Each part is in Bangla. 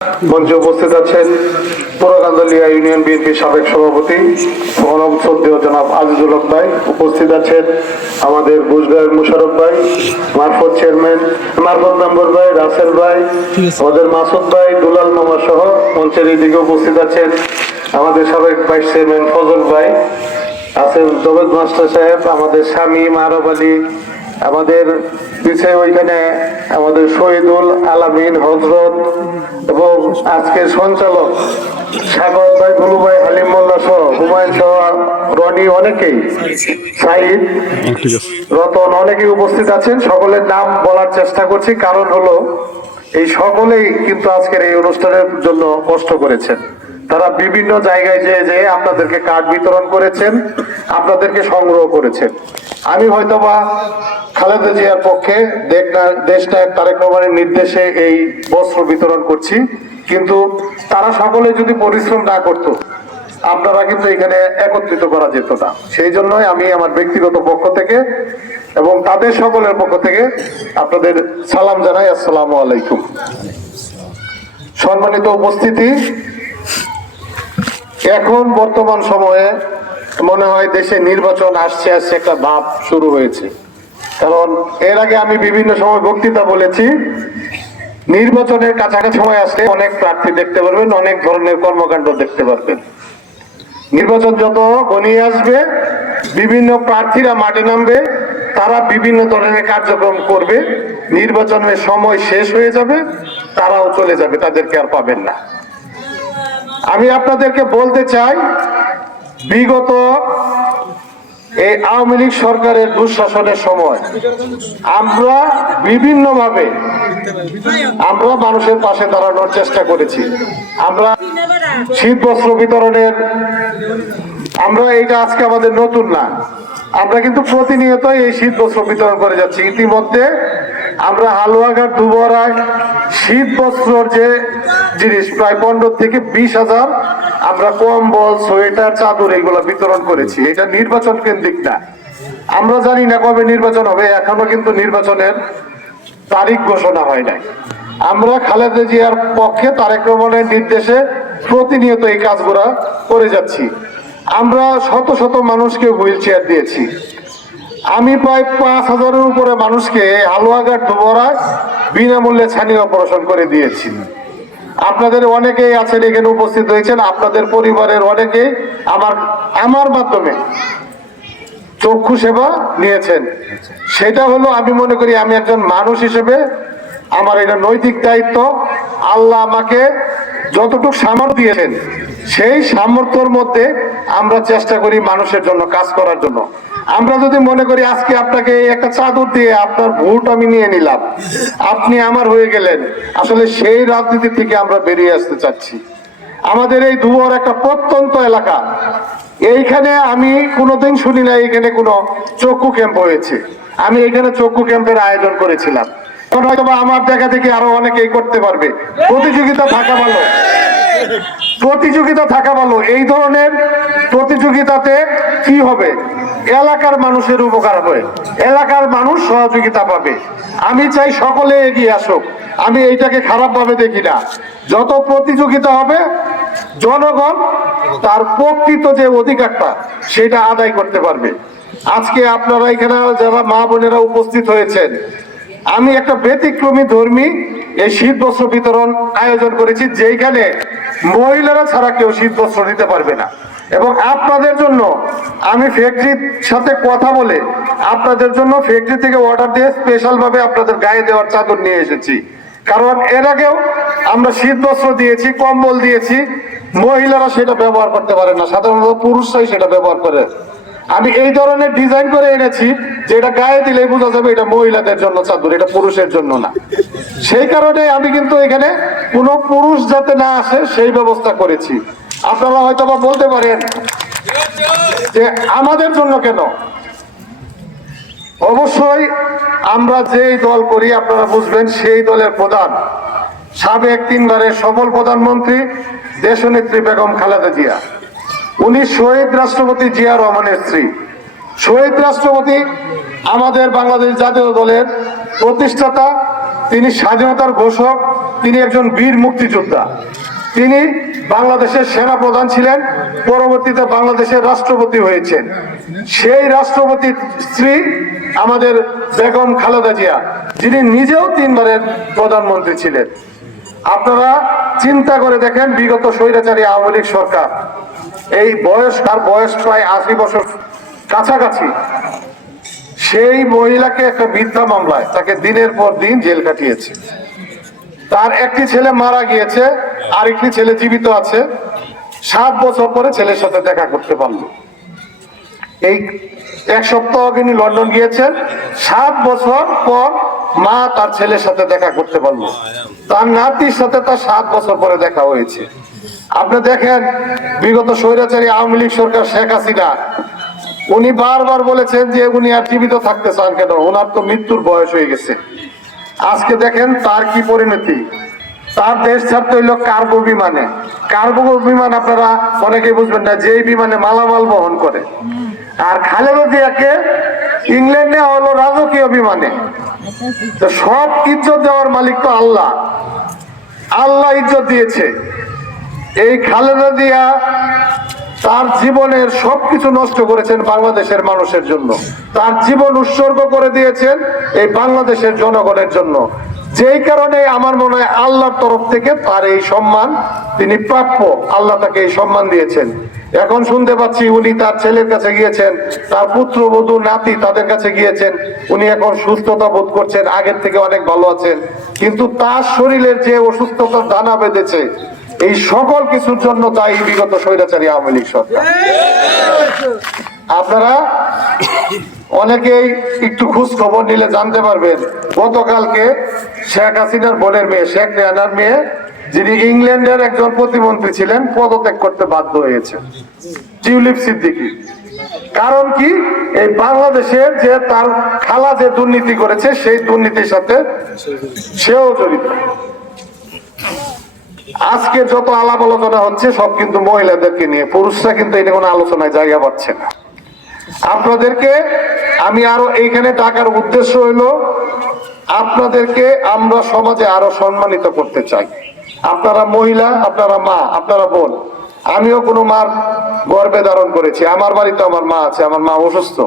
মঞ্চে উপস্থিত আছেন পুরকান্দলিয়া ইউনিয়ন বিএনপির সাবেক সভাপতি মহরম শ্রদ্ধেয় জনাব আজিজুল হক ভাই, উপস্থিত আছেন আমাদের বুজগাঁয়ের মুশারফ ভাই, মারফত চেয়ারম্যান, মারফত মেম্বার ভাই, রাসেল ভাই, আমাদের মাসুদ ভাই, দুলাল মামা সহ মঞ্চের এইদিকে উপস্থিত আছেন আমাদের সাবেক ভাইস চেয়ারম্যান ফজল ভাই, আছেন জবেদ মাস্টার সাহেব, আমাদের স্বামী মারব আলী, আমাদের পিছিয়ে ওইখানে আমাদের শহীদুল আলামিন হজরত এবং আজকের সঞ্চালক সাগর ভাই, গুলু ভাই, হালিম মোল্লা সহ হুমায়ুন সহ রনি, অনেকেই, সাইদ, রতন, অনেকেই উপস্থিত আছেন। সকলের নাম বলার চেষ্টা করছি, কারণ হলো এই সকলেই কিন্তু আজকের এই অনুষ্ঠানের জন্য কষ্ট করেছেন। তারা বিভিন্ন জায়গায় যে আপনাদেরকে কার্ড বিতরণ করেছেন, আপনাদেরকে সংগ্রহ করেছেন। আমি হয়তোবা খালেদা জিয়ার পক্ষে দেশনায়ক তারেক রহমানের নির্দেশে এই বস্ত্র বিতরণ করছি, কিন্তু তারা সকলে যদি পরিশ্রম না করত, আপনারা কিন্তু এখানে একত্রিত করা যেত না। সেই জন্যই আমি আমার ব্যক্তিগত পক্ষ থেকে এবং তাদের সকলের পক্ষ থেকে আপনাদের সালাম জানাই। আসসালামু আলাইকুম। সম্মানিত উপস্থিতি, এখন বর্তমান সময়ে মনে হয় দেশে নির্বাচন আসছে একটা ভাব শুরু হয়েছে। কারণ এর আগে আমি বিভিন্ন সময় বক্তৃতা বলেছি, নির্বাচনের কাছাকাছি সময় আসলে অনেক প্রার্থী দেখতে পারবেন, অনেক ধরনের কর্মকাণ্ড দেখতে পারবেন। নির্বাচন যত ঘনিয়ে আসবে, বিভিন্ন প্রার্থীরা মাঠে নামবে, তারা বিভিন্ন ধরনের কার্যক্রম করবে, নির্বাচনের সময় শেষ হয়ে যাবে, তারাও চলে যাবে, তাদেরকে আর পাবেন না। আমি আপনাদেরকে বলতে চাই, বিগত এই আওয়ামী লীগ সরকারের দুঃশাসনের সময় আমরা বিভিন্নভাবে আমরা মানুষের পাশে দাঁড়ানোর চেষ্টা করেছি। আমরা শীত বস্ত্র বিতরণের, আমরা এইটা আজকে আমাদের নতুন না, আমরা কিন্তু প্রতিনিয়ত এই শীত বস্ত্র বিতরণ করে যাচ্ছি। ইতিমধ্যে আমরা হালুয়াঘাট দুবরায় শীত বস্ত্রর যে জিনিস প্রায় 15 থেকে 20,000 আমরা কম্বল, সোয়েটার, চাদর এগুলো বিতরণ করেছি। এটা নির্বাচন কেন্দ্রিক না। আমরা জানি না কবে নির্বাচন হবে, এখনো কিন্তু নির্বাচনের তারিখ ঘোষণা হয় নাই। আমরা খালেদা জিয়ার পক্ষে তারেক রহমানের নির্দেশে প্রতিনিয়ত এই কাজগুলো করে যাচ্ছি। আমরা শত শত মানুষকে হুইল চেয়ার দিয়েছি। আমি প্রায় 5,000-এর উপরে মানুষকে হালুয়াঘাট দুবরায় বিনামূল্যে ছানি অপারেশন করে দিয়েছি। আপনাদের অনেকেই আছেন এখানে উপস্থিত হয়েছেন, আপনাদের পরিবারের অনেকেই আমার মাধ্যমে চক্ষু সেবা নিয়েছেন। সেটা হলো, আমি মনে করি আমি একজন মানুষ হিসেবে আমার এটা নৈতিক দায়িত্ব। আল্লাহ আমাকে যতটুকু সামর্থ্য দিয়েছেন, সেই সামর্থ্যের মধ্যে আমরা চেষ্টা করি মানুষের জন্য কাজ করার জন্য। আমরা যদি মনে করি আজকে আপনাকে একটা চাদর দিয়ে আপনার ভোট আমি নিয়ে নিলাম, আপনি আমার হয়ে গেলেন, আসলে সেই রাজনীতি থেকে আমরা বেরিয়ে আসতে চাচ্ছি। আমাদের এই দুয়ার একটা প্রত্যন্ত এলাকা, এইখানে আমি কোনোদিন শুনি না এখানে কোনো চক্ষু ক্যাম্প হয়েছে। আমি এখানে চক্ষু ক্যাম্পের আয়োজন করেছিলাম, হয়তো আমার দেখা দেখি আরো অনেকেই করতে পারবে। প্রতিযোগিতা থাকা ভালো, প্রতিযোগিতা থাকা ভালো। এই ধরনের প্রতিযোগিতাতে কি হবে, এলাকার মানুষের উপকার হবে, এলাকার মানুষ সহযোগিতা পাবে। আমি চাই সকলে এগিয়ে আসুক, আমি এইটাকে খারাপ ভাবে দেখি না। যত প্রতিযোগিতা হবে, জনগণ তার প্রকৃত যে অধিকারটা সেটা আদায় করতে পারবে। আজকে আপনারা এখানে যারা মা বোনেরা উপস্থিত হয়েছেন, আমি একটা ব্যতিক্রমী ধর্মী এই শীত বস্ত্র বিতরণ আয়োজন করেছি, যেখানে মহিলারা ছাড়া কেউ শীত বস্ত্র নিতে পারবে না। এবং আপনাদের জন্য আমি ফ্যাক্টরির সাথে কথা বলে আপনাদের জন্য ফ্যাক্টরি থেকে অর্ডার দিয়ে স্পেশাল ভাবে আপনাদের গায়ে দেওয়ার চাদর নিয়ে এসেছি। কারণ এর আগেও আমরা শীত বস্ত্র দিয়েছি, কম্বল দিয়েছি, মহিলারা সেটা ব্যবহার করতে পারে না, সাধারণত পুরুষরাই সেটা ব্যবহার করে। আমি এই ধরনের ডিজাইন করে এনেছি যে এটা গায়ে দিলেই বোঝা যাবে এটা মহিলাদের জন্য চাদর, এটা পুরুষের জন্য না। সেই কারণে আমি কিন্তু এখানে কোনো পুরুষ যাতে না আসে সেই ব্যবস্থা করেছি। আপনারা হয়তো বা বলতে পারেন যে আমাদের জন্য কেন, অবশ্যই আমরা যেই দল করি আপনারা বুঝবেন, সেই দলের প্রধান সাবেক 3 বারের সফল প্রধানমন্ত্রী দেশনেত্রী বেগম খালেদা জিয়া। উনি শহীদ রাষ্ট্রপতি জিয়া রহমানের স্ত্রী। শহীদ রাষ্ট্রপতি আমাদের বাংলাদেশ জাতীয় দলের প্রতিষ্ঠাতা, তিনি স্বাধীনতার ঘোষক, তিনি একজন বীর মুক্তিযোদ্ধা। তিনি বাংলাদেশের সেনা প্রধান ছিলেন, পরবর্তীতে বাংলাদেশের রাষ্ট্রপতি হয়েছেন। সেই রাষ্ট্রপতির স্ত্রী আমাদের বেগম খালেদা জিয়া, যিনি নিজেও 3 বারের প্রধানমন্ত্রী ছিলেন। আপনারা চিন্তা করে দেখেন, বিগত স্বৈরাচারী আওয়ামী লীগ সরকার, এই তার বয়স প্রায় 80 বছর কাছাকাছি, সেই মহিলাকে একটা মিথ্যা মামলায় তাকে দিনের পর দিন জেল কাটিয়েছে। তার একটি ছেলে মারা গিয়েছে, আরেকটি ছেলে জীবিত আছে। 7 বছর পরে ছেলের সাথে দেখা করতে পারলো। এই 1 সপ্তাহ আগে তিনি লন্ডন গিয়েছেন। 7 বছর পর মা তার ছেলের সাথে দেখা করতে পারলো। তার নাতির সাথে তার 7 বছর পরে দেখা হয়েছে। আপনি দেখেন, বিগত স্বৈরাচারী আওয়ামী লীগ সরকার শেখ হাসিনা, উনি বারবার বলেছেন যে উনি আর জীবিত থাকতে চান কেন, ওনার তো মৃত্যুর বয়স হয়ে গেছে। আজকে দেখেন তার কি পরিণতি। তার দেশ ছাড়তে হইল কার্গো বিমানে। কার্গো বিমান আপনারা অনেকেই বুঝবেন না, যে বিমানে মালামাল বহন করে। আর খালেদা জিয়াকে ইংল্যান্ডে হলো রাজকীয় বিমানে। তো সব ইজ্জত দেওয়ার মালিক তো আল্লাহ। আল্লাহ ইজ্জত দিয়েছে। এই খালেদা জিয়া তার জীবনের সবকিছু নষ্ট করেছেন বাংলাদেশের মানুষের জন্য। তার জীবন উৎসর্গ করে দিয়েছেন এই বাংলাদেশের জনগণের জন্য। যেই কারণে আমার মনে হয় আল্লাহর তরফ থেকে তার এই সম্মান তিনি প্রাপ্য। আল্লাহ তাকে এই সম্মান দিয়েছেন। এখন শুনতে পাচ্ছি উনি তার ছেলের কাছে গিয়েছেন, তার পুত্রবধূ নাতি তাদের কাছে গিয়েছেন। উনি এখন সুস্থতা বোধ করছেন, আগের থেকে অনেক ভালো আছেন। কিন্তু তার শরীরের যে অসুস্থতার দানা বেঁধেছে, এই সকল কিছুর জন্য দায়ী বিগত স্বৈরাচারী আওয়ামী লীগ সরকার। আপনারা অনেকেই একটু খোঁজ খবর নিলে জানতে পারবেন, গতকালকে শেখ হাসিনার বোনের মেয়ে, শেখ রেহানার মেয়ে, যিনি ইংল্যান্ডের একজন প্রতিমন্ত্রী ছিলেন, পদত্যাগ করতে বাধ্য হয়েছে, টিউলিপ সিদ্দিকী। কারণ কি? এই বাংলাদেশের যে তার খালা যে দুর্নীতি করেছে, সেই দুর্নীতির সাথে সেও জড়িত। আজকে যত আলাপ আলোচনা হচ্ছে সব কিন্তু মহিলাদেরকে নিয়ে, পুরুষরা কিন্তু এটা কোনো আলোচনায় জায়গা পাচ্ছে না। আপনাদেরকে আমি আরো এইখানে ডাকার উদ্দেশ্য হইলো, আপনাদেরকে আমরা সমাজে আরো সম্মানিত করতে চাই। আপনারা মহিলা, আপনারা মা, আপনারা বোন। আমিও কোনো মার গর্ভে ধারণ করেছি, আমার বাড়িতে আমার মা আছে, আমার মা অসুস্থ।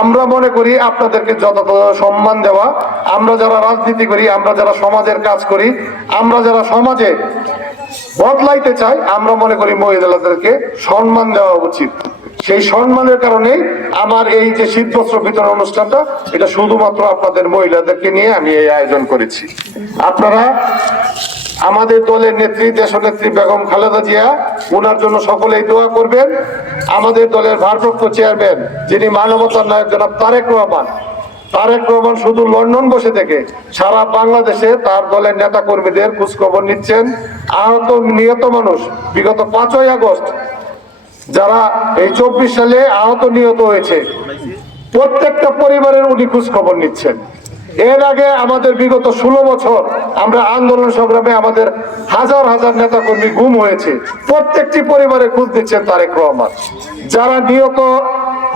আমরা মনে করি আপনাদেরকে যথাযথ সম্মান দেওয়া, আমরা যারা রাজনীতি করি, আমরা যারা সমাজের কাজ করি, আমরা যারা সমাজে বদলাইতে চাই, আমরা মনে করি মহিলাদেরকে সম্মান দেওয়া উচিত। সেই সম্মানের কারণেই আমার এই যে শীতবস্ত্র বিতরণ অনুষ্ঠানটা, এটা শুধুমাত্র আপনাদের মহিলাদেরকে নিয়ে আমি এই আয়োজন করেছি। আপনারা আমাদের দলের নেত্রী, দেশনেত্রী বেগম খালেদা জিয়া, ওনার জন্য সকলেই দোয়া করবেন। আমাদের দলের ভারপ্রাপ্ত চেয়ারম্যান, যিনি মানবতার নায়ক জনাব তারেক রহমান, তারেক রহমান শুধু লন্ডন বসে থেকে সারা বাংলাদেশে তার দলের নেতা কর্মীদের খোঁজখবর নিচ্ছেন। আহত নিহত মানুষ, বিগত 5ই আগস্ট যারা এই 24 সালে আহত নিহত হয়েছে, প্রত্যেকটা পরিবারের উনি খোঁজ খবর নিচ্ছেন। এর আগে আমাদের বিগত 16 বছর আমরা আন্দোলন সংগ্রামে আমাদের হাজার হাজার নেতা কর্মী গুম হয়েছে, প্রত্যেকটি পরিবারে খোঁজ দিচ্ছেন তারেক রহমান। যারা নিহত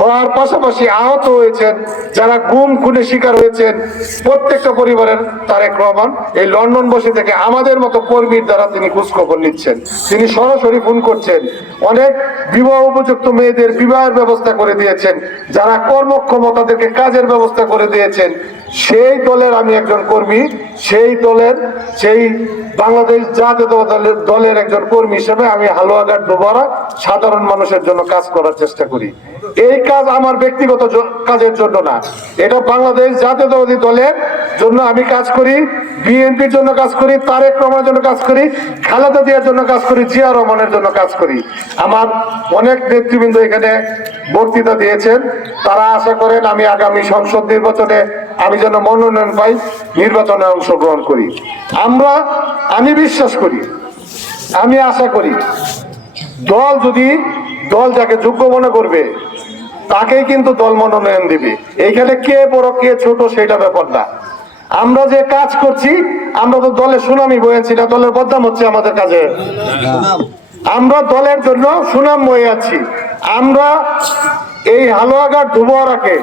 হওয়ার পাশাপাশি আহত হয়েছেন, যারা গুম খুনে শিকার হয়েছেন, প্রত্যেকটা পরিবারের তারেক রহমান এই লন্ডন বসে থেকে আমাদের মতো কর্মীর দ্বারা তিনি খোঁজ খবর নিচ্ছেন। তিনি সরাসরি ফোন করছেন। অনেক বিবাহ উপযুক্ত মেয়েদের বিবাহের ব্যবস্থা করে দিয়েছেন, যারা কর্মক্ষম তাদেরকে কাজের ব্যবস্থা করে দিয়েছেন। সেই দলের আমি একজন কর্মী, সেই দলের, সেই বাংলাদেশ জাতীয় দলের একজন কর্মী হিসেবে আমি হালুয়াঘাট দুবারা সাধারণ মানুষের জন্য কাজ করার চেষ্টা করি। এই কাজ আমার ব্যক্তিগত কাজের জন্য না, এটা বাংলাদেশ জাতীয়তাবাদী দলের জন্য আমি কাজ করি, বিএনপির জন্য কাজ করি, তারেক রহমানের জন্য কাজ করি, খালেদা জিয়ার জন্য কাজ করি, জিয়া রহমানের জন্য কাজ করি। আমার অনেক নেতৃবৃন্দ এখানে বক্তৃতা দিয়েছেন, তারা আশা করেন আমি আগামী সংসদ নির্বাচনে আমি যেন মনোনয়ন পাই, নির্বাচনে অংশগ্রহণ করি। আমি বিশ্বাস করি, আমি আশা করি দল যাকে যোগ্য মনে করবে তাকেই কিন্তু দল মনোনয়ন দিবে। এইখানে কে বড় কে ছোট সেটা ব্যাপার না। আমরা যে কাজ করছি, আমরা তো দলের সুনামই বয়েছি না, দলের বদনাম হচ্ছে আমাদের কাজে। আমরা দলের জন্য সুনাম বয়ে আছি। আমরা এই হালুয়াঘাট ধুবরাকে,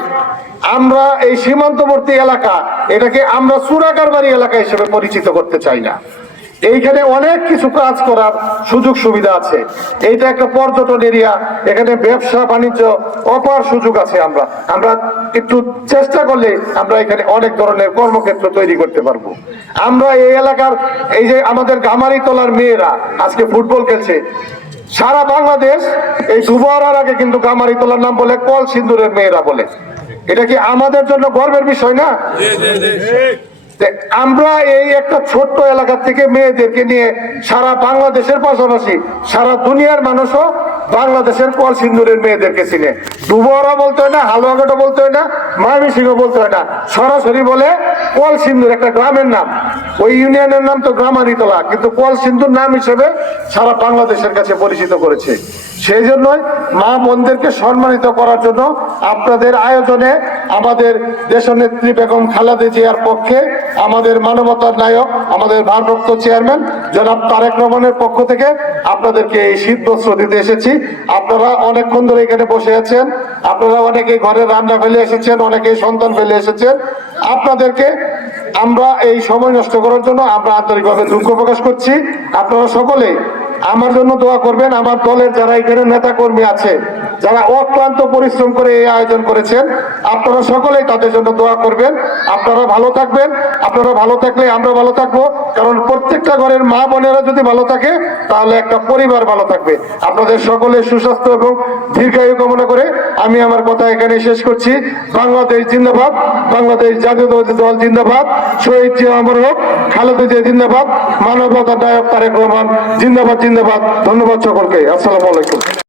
আমরা এই সীমান্তবর্তী এলাকা, এটাকে আমরা চুরাকারবাড়ি এলাকা হিসেবে পরিচিত করতে চাই না। এইখানে অনেক কিছু কাজ করার সুযোগ সুবিধা আছে। এইটা একটা পর্যটন এরিয়া, এখানে ব্যবসা বাণিজ্য অপার সুযোগ আছে। আমরা একটু চেষ্টা করলে আমরা এখানে অনেক ধরনের কর্মক্ষেত্র তৈরি করতে পারবো। আমরা এই এলাকার এই যে আমাদের গামারিতলার মেয়েরা আজকে ফুটবল খেলছে, সারা বাংলাদেশ এই দুবারার আগে কিন্তু গামারিতলার নাম বলে কলসিন্দুরের মেয়েরা বলে। এটা কি আমাদের জন্য গর্বের বিষয় না? আমরা এই একটা ছোট্ট এলাকা থেকে মেয়েদেরকে নিয়ে সারা বাংলাদেশের পাশাপাশি সারা দুনিয়ার মানুষও বাংলাদেশের কলসিন্দুরের মেয়েদেরকে চিনে। দুবরা বলতে হয় না, হালুয়াঘাটা বলতে হয় না, ময়মনসিংহ বলতে হয় না, সরাসরি বলে কলসিন্দুর একটা গ্রামের নাম। ওই ইউনিয়নের নাম তো গামারিতলা, কিন্তু কলসিন্দুর নাম হিসেবে সারা বাংলাদেশের কাছে পরিচিত করেছে। সেই জন্যই মা বোনদেরকে সম্মানিত করার জন্য আপনাদের আয়োজনে আমাদের দেশনেত্রী বেগম খালেদা জিয়ার পক্ষে আমাদের মানবতার নায়ক, আমাদের ভারপ্রাপ্ত চেয়ারম্যান জনাব তারেক রহমানের পক্ষ থেকে আপনাদেরকে এই শীত বস্ত্র দিতে এসেছি। আপনারা অনেকক্ষণ ধরে এখানে বসে আছেন, আপনারা অনেকে ঘরে রান্না ফেলে এসেছেন, অনেকে সন্তান ফেলে এসেছেন। আপনাদেরকে আমরা এই সময় নষ্ট করার জন্য আমরা আন্তরিকভাবে দুঃখ প্রকাশ করছি। আপনারা সকলেই আমার জন্য দোয়া করবেন। আমার দলের যারা এখানে নেতা কর্মী আছে, যারা অক্লান্ত পরিশ্রম করে এই আয়োজন করেছেন, আপনারা সকলেই তাদের জন্য দোয়া করবেন। আপনারা ভালো থাকবেন, আপনারা ভালো থাকলে আমরা ভালো থাকবো। কারণ প্রত্যেকটা ঘরের মা বোনেরা যদি ভালো থাকে তাহলে একটা পরিবার ভালো থাকবে। আপনাদের সকলের সুস্বাস্থ্য এবং দীর্ঘায়ু কামনা করে আমি আমার কথা এখানে শেষ করছি। বাংলাদেশ জিন্দাবাদ, বাংলাদেশ জাতীয়তাবাদী দল জিন্দাবাদ, শহীদ জিয়া অমর হোক, খালেদা জিয়া জিন্দাবাদ, মানবতার নায়ক তারেক রহমান জিন্দাবাদ জিন্দাবাদ। ধন্যবাদ সকলকে। আসসালামু আলাইকুম।